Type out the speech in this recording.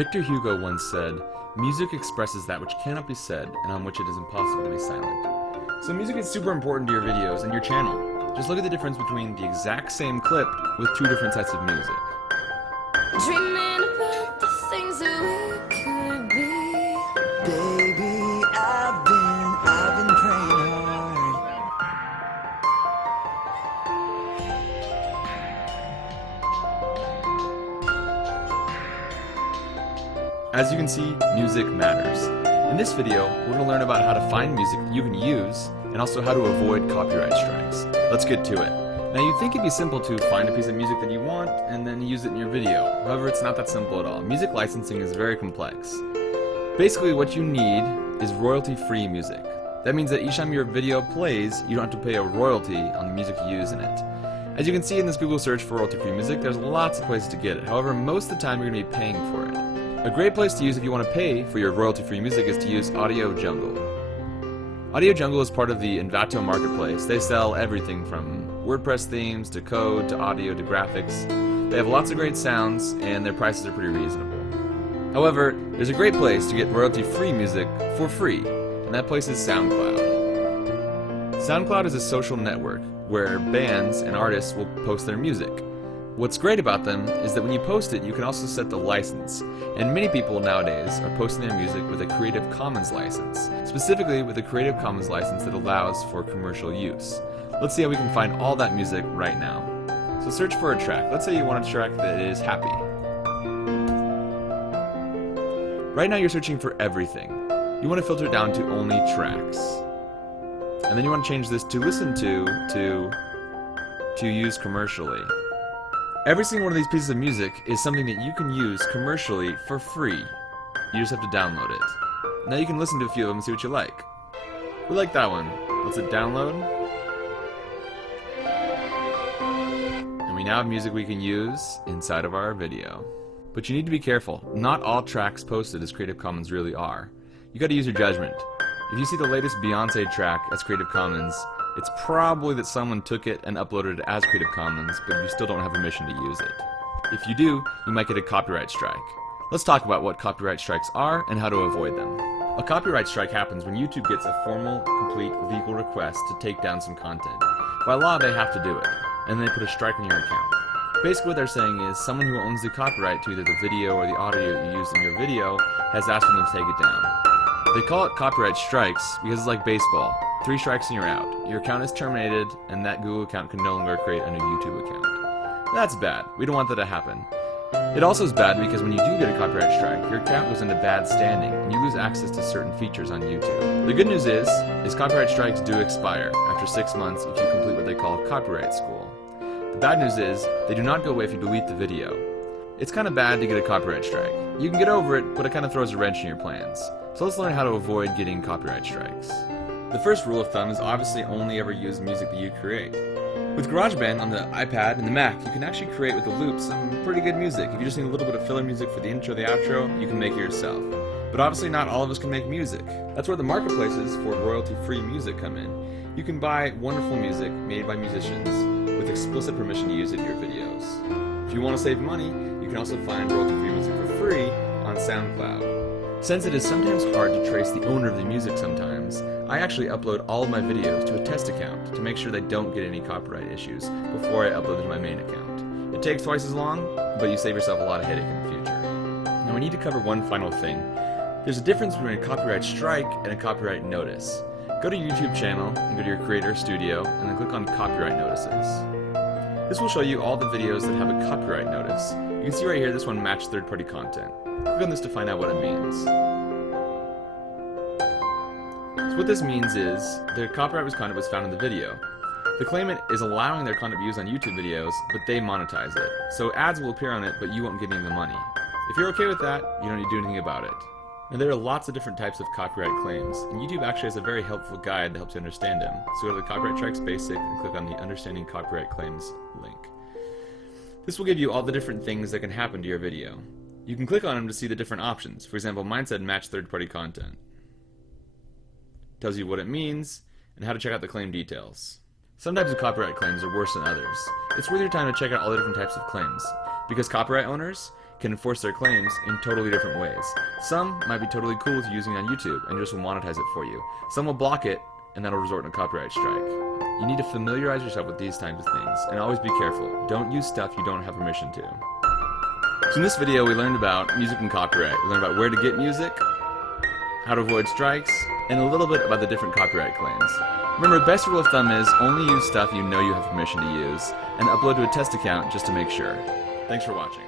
Victor Hugo once said, "Music expresses that which cannot be said and on which it is impossible to be silent." So music is super important to your videos and your channel. Just look at the difference between the exact same clip with two different sets of music. Dreaming about the things that we could be. Baby, I've been praying hard. As you can see, music matters. In this video, we're going to learn about how to find music that you can use and also how to avoid copyright strikes. Let's get to it. Now, you'd think it'd be simple to find a piece of music that you want and then use it in your video. However, it's not that simple at all. Music licensing is very complex. Basically, what you need is royalty-free music. That means that each time your video plays, you don't have to pay a royalty on the music you use in it. As you can see in this Google search for royalty-free music, there's lots of places to get it. However, most of the time you're going to be paying for it. A great place to use if you want to pay for your royalty-free music is to use Audio Jungle. Audio Jungle is part of the Envato marketplace. They sell everything from WordPress themes to code to audio to graphics. They have lots of great sounds and their prices are pretty reasonable. However, there's a great place to get royalty-free music for free, and that place is SoundCloud. SoundCloud is a social network where bands and artists will post their music. What's great about them is that when you post it, you can also set the license, and many people nowadays are posting their music with a Creative Commons license, specifically with a Creative Commons license that allows for commercial use. Let's see how we can find all that music right now. So search for a track. Let's say you want a track that is happy. Right now you're searching for everything. You want to filter it down to only tracks. And then you want to change this to listen to use commercially. Every single one of these pieces of music is something that you can use commercially for free. You just have to download it. Now you can listen to a few of them and see what you like. We like that one. Let's hit download. And we now have music we can use inside of our video. But you need to be careful. Not all tracks posted as Creative Commons really are. You gotta use your judgment. If you see the latest Beyonce track as Creative Commons, it's probably that someone took it and uploaded it as Creative Commons, but you still don't have permission to use it. If you do, you might get a copyright strike. Let's talk about what copyright strikes are and how to avoid them. A copyright strike happens when YouTube gets a formal, complete legal request to take down some content. By law, they have to do it, and then they put a strike on your account. Basically what they're saying is someone who owns the copyright to either the video or the audio you used in your video has asked for them to take it down. They call it copyright strikes because it's like baseball. 3 strikes and you're out. Your account is terminated, and that Google account can no longer create a new YouTube account. That's bad. We don't want that to happen. It also is bad because when you do get a copyright strike, your account goes into bad standing, and you lose access to certain features on YouTube. The good news is copyright strikes do expire after 6 months if you complete what they call copyright school. The bad news is they do not go away if you delete the video. It's kind of bad to get a copyright strike. You can get over it, but it kind of throws a wrench in your plans. So let's learn how to avoid getting copyright strikes. The first rule of thumb is obviously only ever use music that you create. With GarageBand on the iPad and the Mac, you can actually create with the loops some pretty good music. If you just need a little bit of filler music for the intro, the outro, you can make it yourself. But obviously not all of us can make music. That's where the marketplaces for royalty-free music come in. You can buy wonderful music made by musicians with explicit permission to use it in your videos. If you want to save money, you can also find royalty-free music for free on SoundCloud. Since it is sometimes hard to trace the owner of the music sometimes, I actually upload all of my videos to a test account to make sure they don't get any copyright issues before I upload them to my main account. It takes twice as long, but you save yourself a lot of headache in the future. Now we need to cover one final thing. There's a difference between a copyright strike and a copyright notice. Go to your YouTube channel and go to your Creator Studio and then click on Copyright Notices. This will show you all the videos that have a copyright notice. You can see right here this one matched third-party content. Click on this to find out what it means. So what this means is their copyright content was found in the video. The claimant is allowing their content to be used on YouTube videos, but they monetize it. So ads will appear on it, but you won't get any of the money. If you're okay with that, you don't need to do anything about it. Now there are lots of different types of copyright claims, and YouTube actually has a very helpful guide that helps you understand them. So go to the Copyright Strikes Basic and click on the Understanding Copyright Claims link. This will give you all the different things that can happen to your video. You can click on them to see the different options. For example, mine said match third-party content. It tells you what it means and how to check out the claim details. Some types of copyright claims are worse than others. It's worth your time to check out all the different types of claims, because copyright owners can enforce their claims in totally different ways. Some might be totally cool with using on YouTube and just will monetize it for you. Some will block it, and that'll result in a copyright strike. You need to familiarize yourself with these types of things, and always be careful. Don't use stuff you don't have permission to. So in this video, we learned about music and copyright. We learned about where to get music, how to avoid strikes, and a little bit about the different copyright claims. Remember, the best rule of thumb is only use stuff you know you have permission to use, and upload to a test account just to make sure. Thanks for watching.